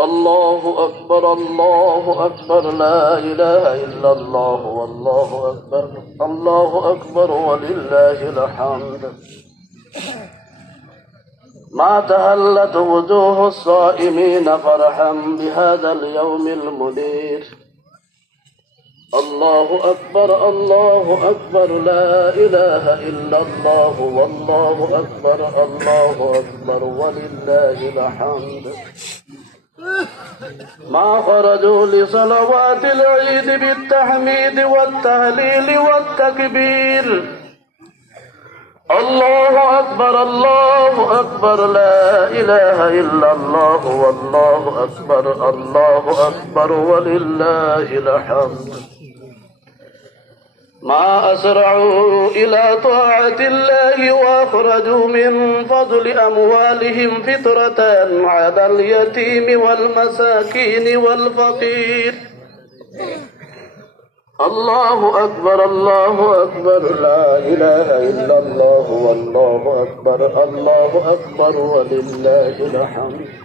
الله أكبر الله أكبر لا إله إلا الله والله أكبر الله أكبر ولله الحمد ما تهلت وجوه الصائمين فرحا بهذا اليوم المنير الله أكبر الله أكبر لا إله إلا الله والله أكبر الله أكبر ولله الحمد ما خرجوا لصلوات العيد بالتحميد والتهليل والتكبير الله أكبر الله أكبر لا إله إلا الله والله أكبر الله أكبر ولله الحمد ما أسرعوا إلى طاعة الله وأخرجوا من فضل أموالهم فطرة على اليتيم والمساكين والفقير الله أكبر الله أكبر لا إله إلا الله والله أكبر الله أكبر ولله الحمد